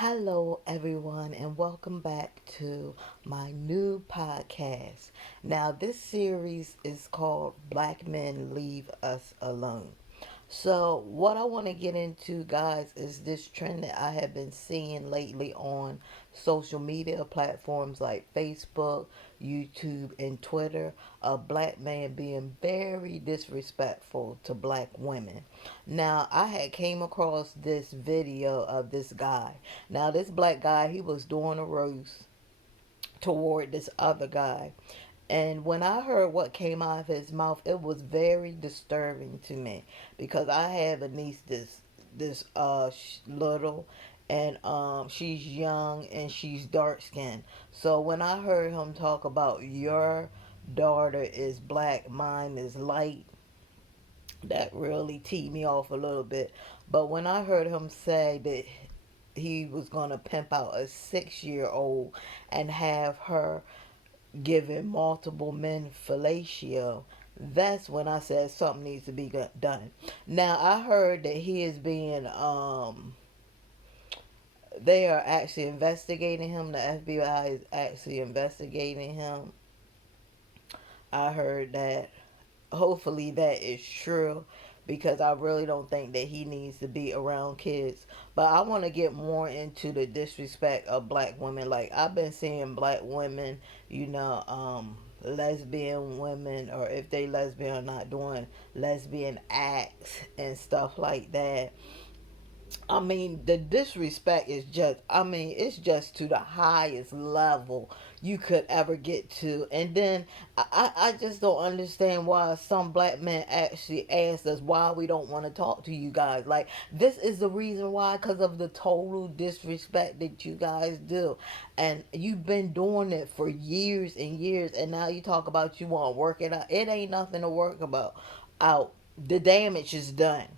Hello, everyone, and welcome back to my new podcast. Now, this series is called Black Men Leave Us Alone. So, what I want to get into, guys, is this trend that I have been seeing lately on social media platforms like Facebook, YouTube, and Twitter of black men being very disrespectful to black women. Now, I had came across this video of this guy. Now, this black guy, he was doing a roast toward this other guy. And when I heard what came out of his mouth, it was very disturbing to me because I have a niece this little, and she's young and she's dark skinned. So when I heard him talk about your daughter is black, mine is light, that really teed me off a little bit. But when I heard him say that he was going to pimp out a 6-year old and have her giving multiple men fellatio, that's when I said something needs to be done. Now, I heard that he is being, they are actually investigating him. The FBI is actually investigating him. I heard that. Hopefully that is true because I really don't think that he needs to be around kids. But I want to get more into the disrespect of black women. Like, I've been seeing black women, lesbian women, or if they lesbian or not, doing lesbian acts and stuff like that. I mean, the disrespect is just, I mean, it's just to the highest level you could ever get to. And then I just don't understand why some black men actually ask us why we don't want to talk to you guys. Like, this is the reason why, because of the total disrespect that you guys do. And you've been doing it for years and years. And now you talk about you want to work it out. It ain't nothing to work about. Out. The damage is done.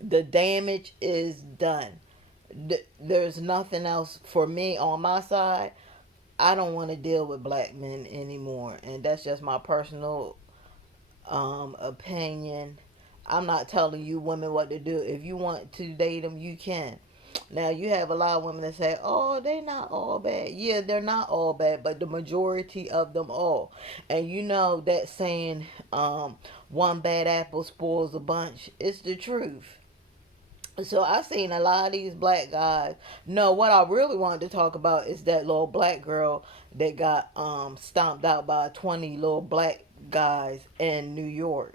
The damage is done. There's nothing else for me on my side. I don't want to deal with black men anymore, and that's just my personal opinion. I'm not telling you women what to do. If you want to date them, you can. Now, you have a lot of women that say, oh, they're not all bad. Yeah, they're not all bad, but the majority of them all. And you know that saying, one bad apple spoils a bunch. It's the truth. So I seen a lot of these black guys. No, what I really wanted to talk about is that little black girl that got stomped out by 20 little black guys in New York.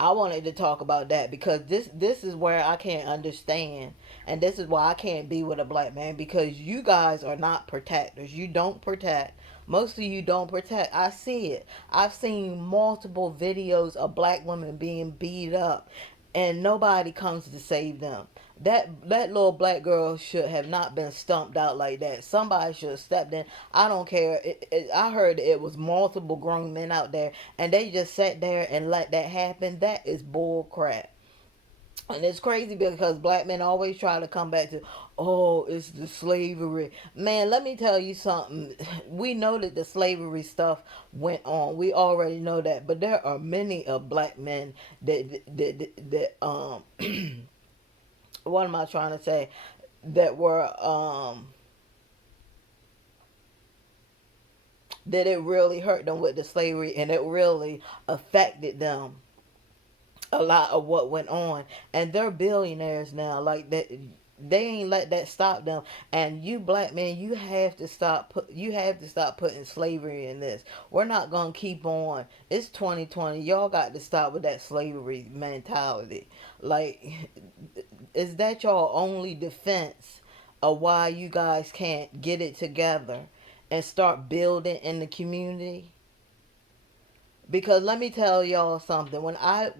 I wanted to talk about that because this is where I can't understand, and this is why I can't be with a black man, because you guys are not protectors. You don't protect. Most of you don't protect. I see it. I've seen multiple videos of black women being beat up, and nobody comes to save them. That little black girl should have not been stumped out like that. Somebody should have stepped in. I don't care. I heard it was multiple grown men out there, and they just sat there and let that happen. That is bull crap. And it's crazy because black men always try to come back to, oh, it's the slavery. Man, let me tell you something. We know that the slavery stuff went on. We already know that. But there are many of black men that what am I trying to say? That were, that it really hurt them with the slavery, and it really affected them a lot of what went on, and they're billionaires now. Like that, they ain't let that stop them. And you black men, you have to stop putting slavery in this. We're not gonna keep on. It's 2020. Y'all got to stop with that slavery mentality. Like, is that y'all only defense of why you guys can't get it together and start building in the community? Because let me tell y'all something. When I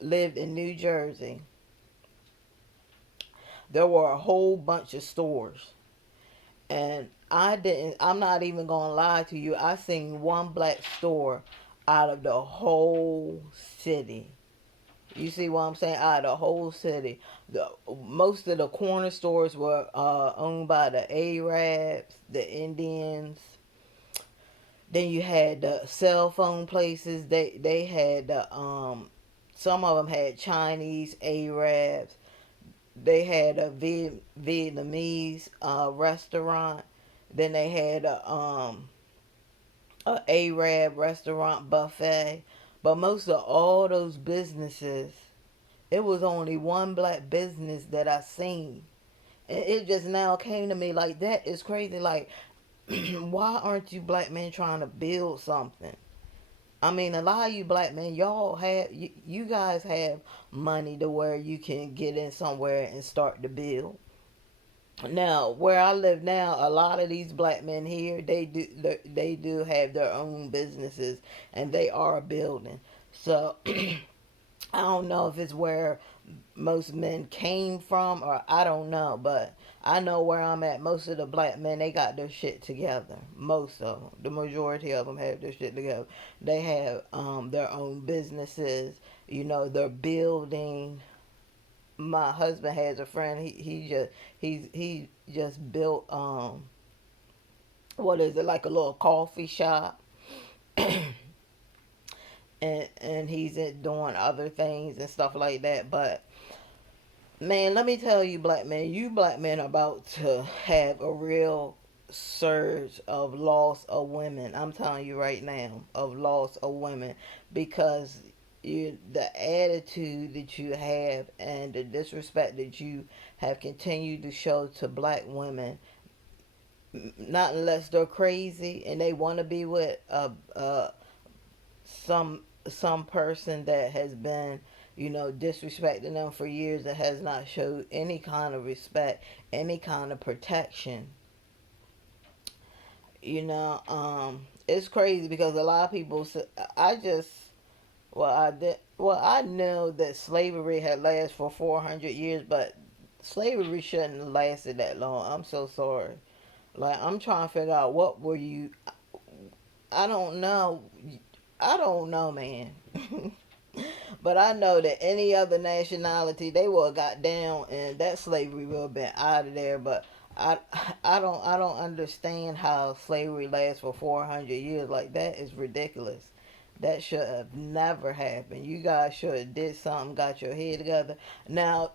lived in New Jersey, there were a whole bunch of stores. And I'm not even gonna lie to you, I seen one black store out of the whole city. You see what I'm saying? Out of the whole city. Most of the corner stores were owned by the Arabs, the Indians. Then you had the cell phone places. They had some of them had Chinese, Arabs. They had a Vietnamese restaurant. Then they had a Arab restaurant buffet. But most of all those businesses, it was only one black business that I seen. And it just now came to me like that is crazy. Like, why aren't you black men trying to build something? I mean, a lot of you black men, y'all have, you guys have money to where you can get in somewhere and start to build. Now, where I live now, a lot of these black men here, they do have their own businesses and they are building. So I don't know if it's where most men came from or I don't know, but I know where I'm at. Most of the black men, they got their shit together. Most of them, the majority of them have their shit together. They have their own businesses. You know, they're building. My husband has a friend. He just built what is it, like a little coffee shop, and he's doing other things and stuff like that. But man, let me tell you, you black men are about to have a real surge of loss of women. I'm telling you right now, of loss of women, because the attitude that you have and the disrespect that you have continued to show to black women, not unless they're crazy and they want to be with some person that has been, disrespecting them for years, that has not showed any kind of respect, any kind of protection. It's crazy because a lot of people I just I know that slavery had lasted for 400 years, but slavery shouldn't have lasted that long. I'm so sorry. Like, I'm trying to figure out what were you. I don't know. I don't know, man. But I know that any other nationality, they would have got down and that slavery would have been out of there. But I I don't understand how slavery lasts for 400 years. Like, that is ridiculous. That should have never happened. You guys should have did something, got your head together. Now,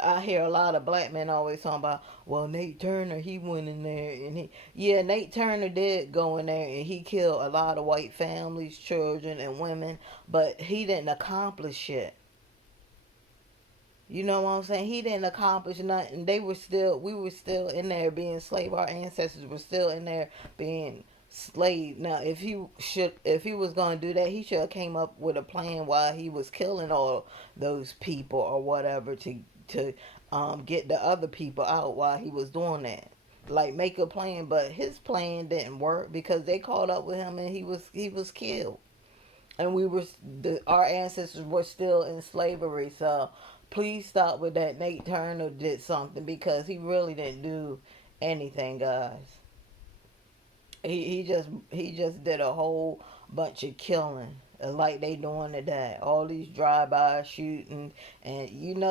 I hear a lot of black men always talking about, well, Nate Turner, he went in there and yeah, Nate Turner did go in there and he killed a lot of white families, children, and women, but he didn't accomplish shit. You know what I'm saying? He didn't accomplish nothing. We were still in there being slave. Our ancestors were still in there being slave. Now, if he was gonna do that, he should have came up with a plan why he was killing all those people or whatever to get the other people out while he was doing that. Like, make a plan, but his plan didn't work because they caught up with him and he was killed, and our ancestors were still in slavery. So please stop with that. Nate Turner did something because he really didn't do anything, guys. He just did a whole bunch of killing, like they doing today. All these drive-by shooting, and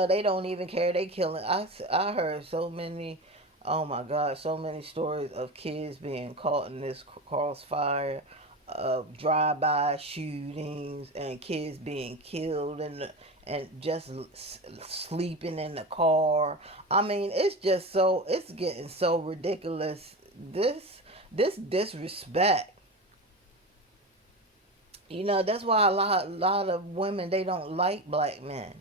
they don't even care. They killing. I heard so many. Oh my God, so many stories of kids being caught in this crossfire of drive-by shootings and kids being killed and just sleeping in the car. I mean, it's getting so ridiculous. This disrespect. That's why a lot of women, they don't like black men.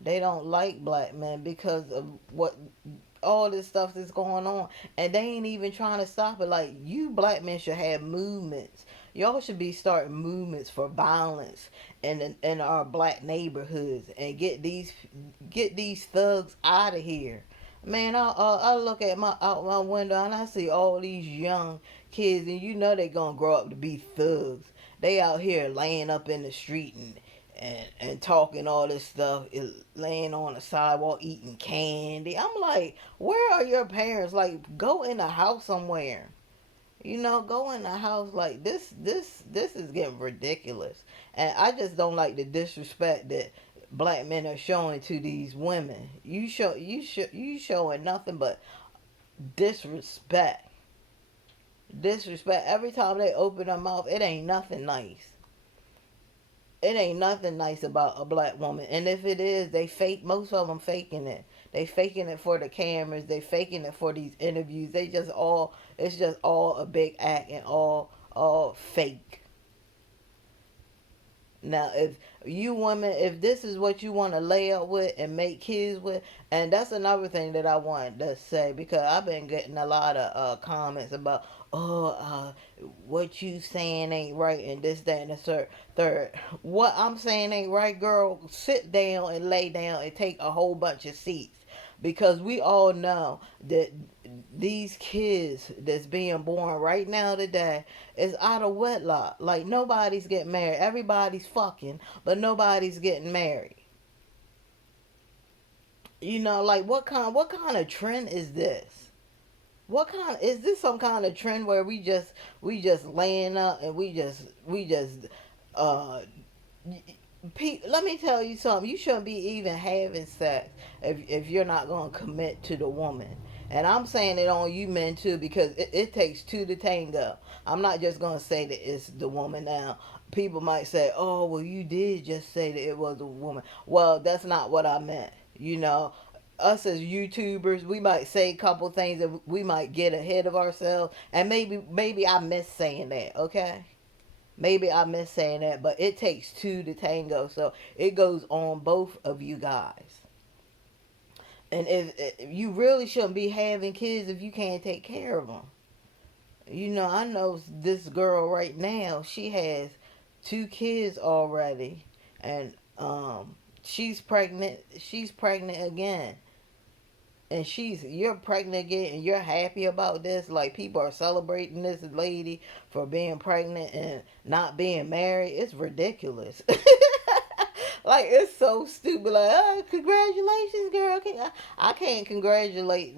They don't like black men because of what all this stuff that's going on, and they ain't even trying to stop it. Like, you black men should have movements. Y'all should be starting movements for violence in our black neighborhoods and get these thugs out of here. Man, I look at my out my window and I see all these young kids, and they gonna grow up to be thugs. They out here laying up in the street and talking all this stuff, laying on the sidewalk eating candy. I'm like, where are your parents? Like, go in the house somewhere. Go in the house. Like, this is getting ridiculous, and I just don't like the disrespect that black men are showing to these women. You showing nothing but disrespect. Disrespect. Every time they open their mouth, it ain't nothing nice. It ain't nothing nice about a black woman. And if it is, they fake, most of them faking it. They faking it for the cameras. They faking it for these interviews. They just all, it's just all a big act and all fake. Now, if you women, if this is what you want to lay up with and make kids with, and that's another thing that I wanted to say, because I've been getting a lot of comments about, oh, what you saying ain't right, and this, that, and the third. What I'm saying ain't right, girl. Sit down and lay down and take a whole bunch of seats, because we all know that these kids that's being born right now today is out of wedlock. Like, nobody's getting married. Everybody's fucking, but nobody's getting married. Like, what kind of trend is this? What kind is this? Some kind of trend where we just laying up and we just uh let me tell you something. You shouldn't be even having sex if you're not going to commit to the woman. And I'm saying it on you men too, because it takes two to tango. I'm not just going to say that it's the woman now. People might say, oh, well, you did just say that it was a woman. Well, that's not what I meant. Us as YouTubers, we might say a couple things that we might get ahead of ourselves. And maybe I missed saying that, okay? Maybe I missed saying that, but it takes two to tango, so it goes on both of you guys. And if you really shouldn't be having kids if you can't take care of them. I know this girl right now. She has two kids already, and she's pregnant. She's pregnant again, and you're pregnant again, and you're happy about this. Like, people are celebrating this lady for being pregnant and not being married. It's ridiculous. Like, it's so stupid. Like, oh, congratulations, girl. I can't congratulate,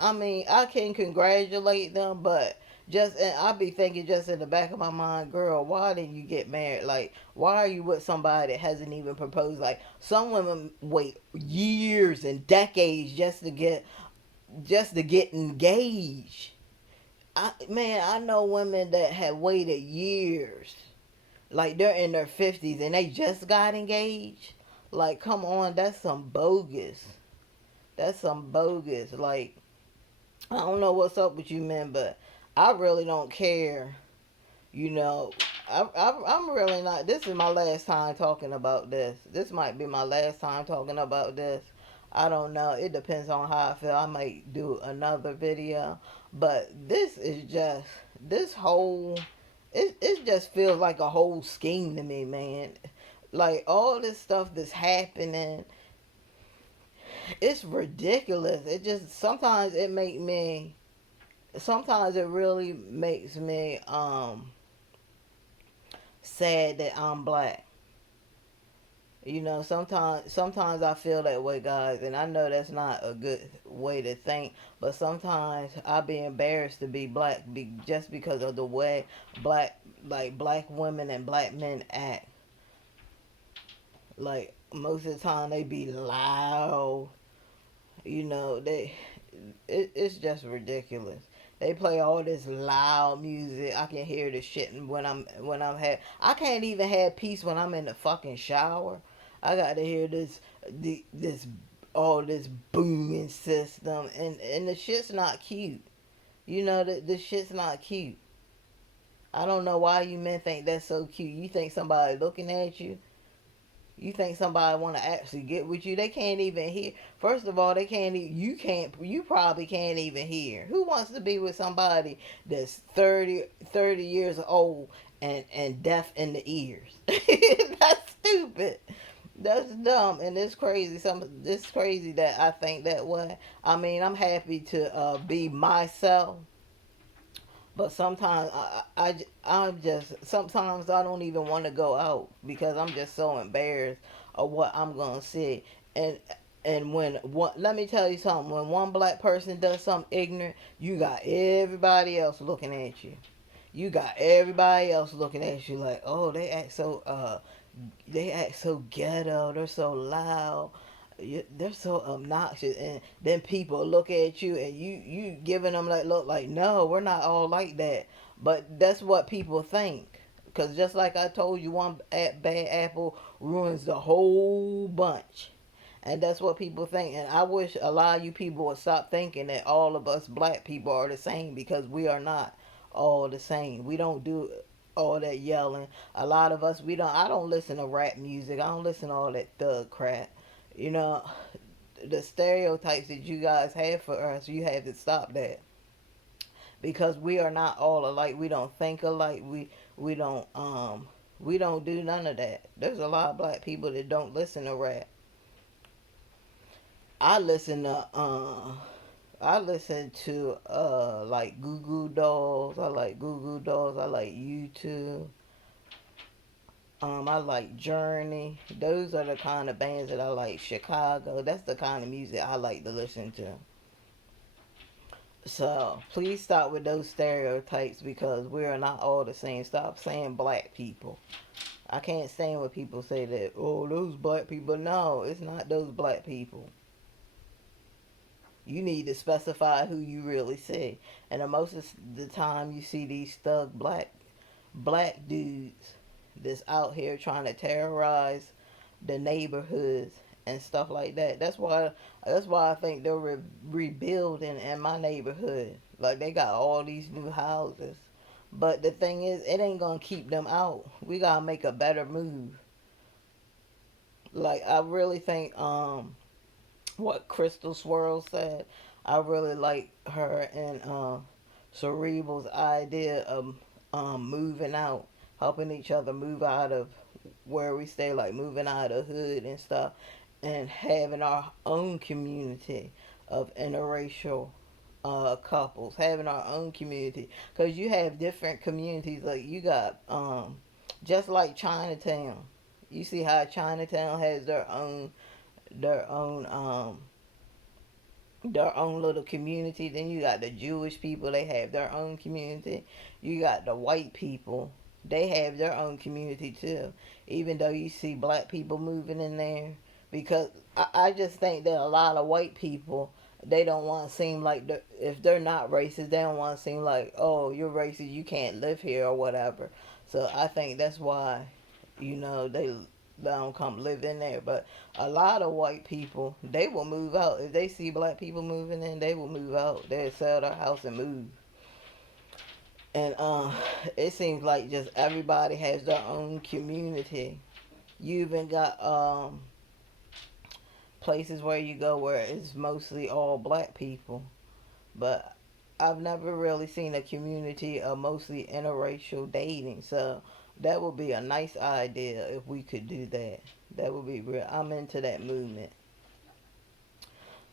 I mean, I can congratulate them, but just, and I be thinking just in the back of my mind, girl, why didn't you get married? Like, why are you with somebody that hasn't even proposed? Like, some women wait years and decades just to get engaged. I know women that have waited years, like they're in their 50s and they just got engaged. Like, come on, that's some bogus. That's some bogus. Like, I don't know what's up with you men, but I really don't care. You know, I'm really not. This is my last time talking about this. This might be my last time talking about this. I don't know. It depends on how I feel. I might do another video. But this is just, this whole, it just feels like a whole scheme to me, man. Like, all this stuff that's happening, it's ridiculous. It just, sometimes it really makes me, sad that I'm black. Sometimes I feel that way, guys, and I know that's not a good way to think, but sometimes I be embarrassed to be black, just because of the way black black women and black men act. Like, most of the time they be loud. It's just ridiculous. They play all this loud music. I can hear the shit I can't even have peace when I'm in the fucking shower. I got to hear this all this booming system, and the shit's not cute. The shit's not cute. I don't know why you men think that's so cute. You think somebody looking at you? You think somebody want to actually get with you? They can't even hear. First of all, they can't. You probably can't even hear. Who wants to be with somebody that's 30 years old and deaf in the ears? That's stupid. That's dumb, and it's crazy. It's crazy that I think that way. I mean, I'm happy to be myself, but sometimes I'm just, sometimes I don't even want to go out because I'm just so embarrassed of what I'm gonna see. And let me tell you something. When one black person does something ignorant, you got everybody else looking at you. You got everybody else looking at you like, oh, they act so ghetto. They're so loud. They're so obnoxious, and then people look at you and you giving them like look like, no, we're not all like that, but that's what people think, Because just like I told you, one bad apple ruins the whole bunch. And that's what people think. And I wish a lot of you people would stop thinking that all of us black people are the same, because we are not all the same. We don't do all that yelling. A lot of us, we don't. I don't listen to rap music. I don't listen to all that thug crap. You know, the stereotypes that you guys have for us, you have to stop that, because we are not all alike. We don't think alike. We don't we don't do none of that. There's a lot of black people that don't listen to rap. I listen to like Goo Goo Dolls. I like Goo Goo Dolls. I like YouTube. I like Journey. Those are the kind of bands that I like. Chicago. That's the kind of music I like to listen to. So please stop with those stereotypes, because we are not all the same. Stop saying black people. I can't stand when people say that. Oh, those black people. No, it's not those black people. You need to specify who you really see. And the most of the time, you see these thug black dudes that's out here trying to terrorize the neighborhoods and stuff like that. That's why I think they're rebuilding in my neighborhood. Like, they got all these new houses. But the thing is, it ain't gonna keep them out. We gotta make a better move. Like, I really think what Crystal Swirl said. I really like her and Cerebral's idea of moving out, helping each other move out of where we stay, like moving out of the hood and stuff, and having our own community of interracial couples, having our own community, because you have different communities. Like, you got just like Chinatown. You see how Chinatown has their own their own little community. Then you got the Jewish people, they have their own community. You got the white people, they have their own community too. Even though you see black people moving in there, because I just think that a lot of white people, they don't want to seem like if they're not racist, they don't want to seem like, oh, you're racist, you can't live here or whatever. So I think that's why, they don't come live in there. But a lot of white people, they will move out. If they see black people moving in, they will move out. They'll sell their house and move. And it seems like just everybody has their own community. You even got places where you go where it's mostly all black people. But I've never really seen a community of mostly interracial dating. So that would be a nice idea if we could do that. That would be real. I'm into that movement.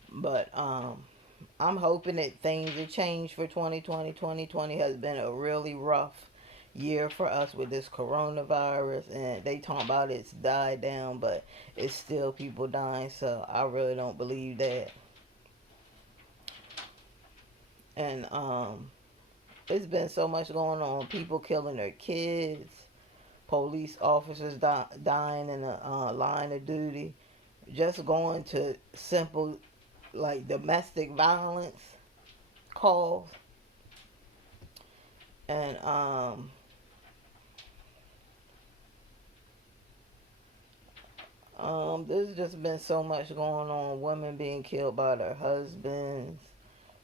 But I'm hoping that things will change for 2020. 2020 has been a really rough year for us with this coronavirus, and they talk about it's died down, but it's still people dying. So I really don't believe that. And it's been so much going on. People killing their kids, police officers dying in the line of duty, just going to simple like domestic violence calls. And there's just been so much going on. Women being killed by their husbands.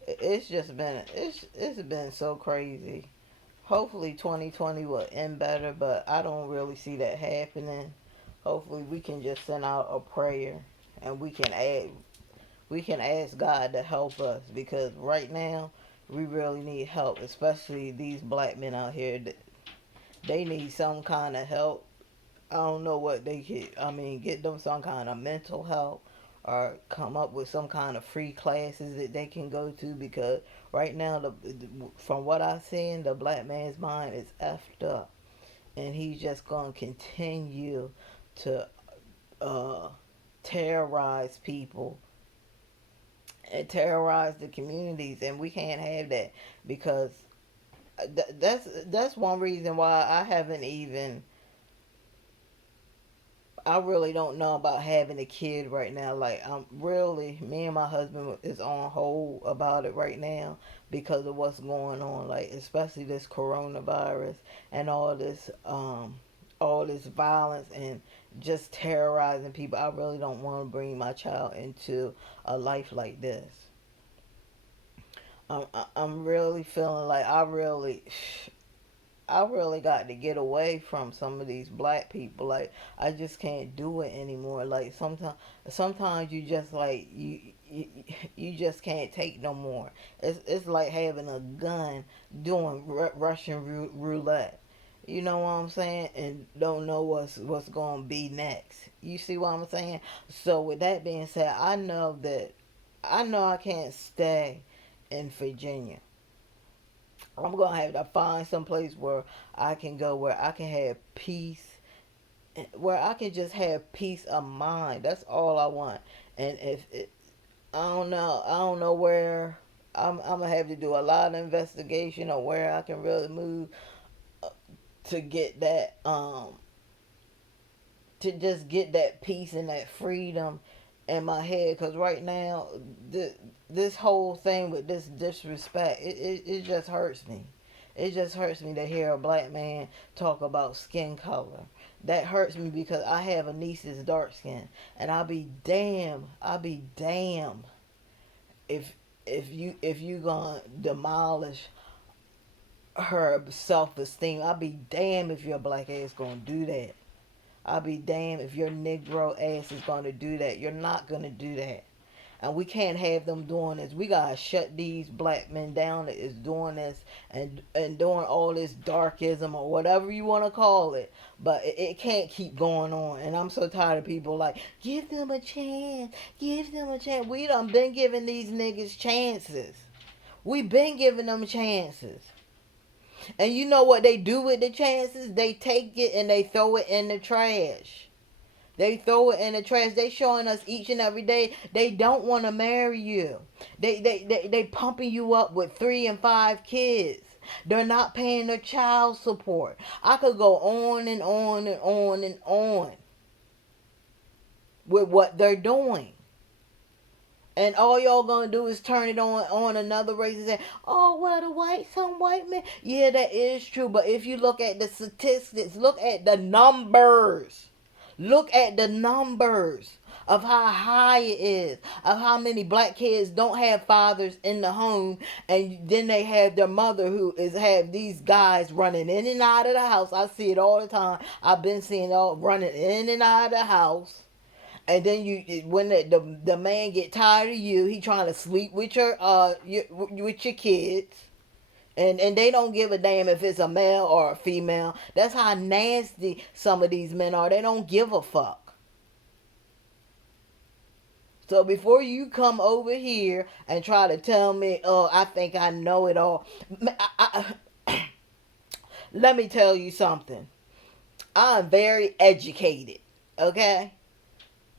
It's just been it's been so crazy. Hopefully 2020 will end better, but I don't really see that happening. Hopefully we can just send out a prayer, and we can ask God to help us, because right now we really need help, especially these black men out here. They need some kind of help. I don't know what they could. I mean, get them some kind of mental help, or come up with some kind of free classes that they can go to, because right now, from what I've seen, the black man's mind is effed up, and he's just gonna continue to uh, terrorize people and terrorize the communities, and we can't have that, because that's one reason why I haven't even I really don't know about having a kid right now. Like, I'm really, me and my husband is on hold about it right now because of what's going on. Like, especially this coronavirus and all this violence and just terrorizing people. I really don't want to bring my child into a life like this. I'm really feeling like I really got to get away from some of these black people. Like, I just can't do it anymore. Like, sometimes you just like you just can't take no more. It's like having a gun doing Russian roulette. You know what I'm saying? And don't know what's going to be next. You see what I'm saying? So with that being said, I know I can't stay in Virginia. I'm gonna have to find some place where I can go, where I can have peace, where I can just have peace of mind. That's all I want. And if it, I don't know where. I'm gonna have to do a lot of investigation on where I can really move to get that to just get that peace and that freedom in my head. Because right now, this whole thing with this disrespect, it just hurts me. It just hurts me to hear a black man talk about skin color. That hurts me because I have a niece that's dark skin, and I'll be damn if if you gonna demolish her self esteem. I'll be damn if your black ass gonna do that. I'll be damned if your Negro ass is going to do that. You're not going to do that. And we can't have them doing this. We got to shut these black men down that is doing this and doing all this darkism or whatever you want to call it. But it can't keep going on. And I'm so tired of people like, give them a chance. Give them a chance. We done been giving these niggas chances. We been giving them chances. And you know what they do with the chances? They take it and they throw it in the trash. They throw it in the trash. They showing us each and every day they don't want to marry you. They pumping you up with 3 and 5 kids. They're not paying their child support. I could go on and on and on and on with what they're doing. And all y'all gonna do is turn it on another race and say, "Oh, well, some white men." Yeah, that is true. But if you look at the statistics, look at the numbers. Look at the numbers of how high it is, of how many black kids don't have fathers in the home, and then they have their mother who is have these guys running in and out of the house. I see it all the time. I've been seeing all running in and out of the house. And then when the man get tired of you, he trying to sleep with with your kids, and they don't give a damn if it's a male or a female. That's how nasty some of these men are. They don't give a fuck. So before you come over here and try to tell me, oh, I think I know it all, let me tell you something. I'm very educated, okay?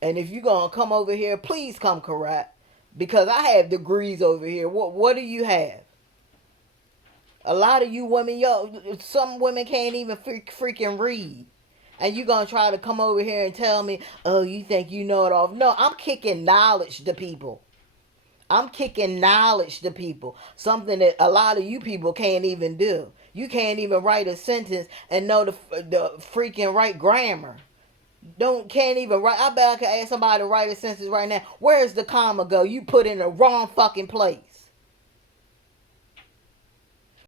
And if you're gonna come over here, please come correct. Because I have degrees over here. What do you have? A lot of you women, some women can't even freaking read. And you gonna try to come over here and tell me, oh, you think you know it all. No, I'm kicking knowledge to people. I'm kicking knowledge to people. Something that a lot of you people can't even do. You can't even write a sentence and know the freaking right grammar. Can't even write. I bet I could ask somebody to write a sentence right now. Where's the comma go? You put in the wrong fucking place.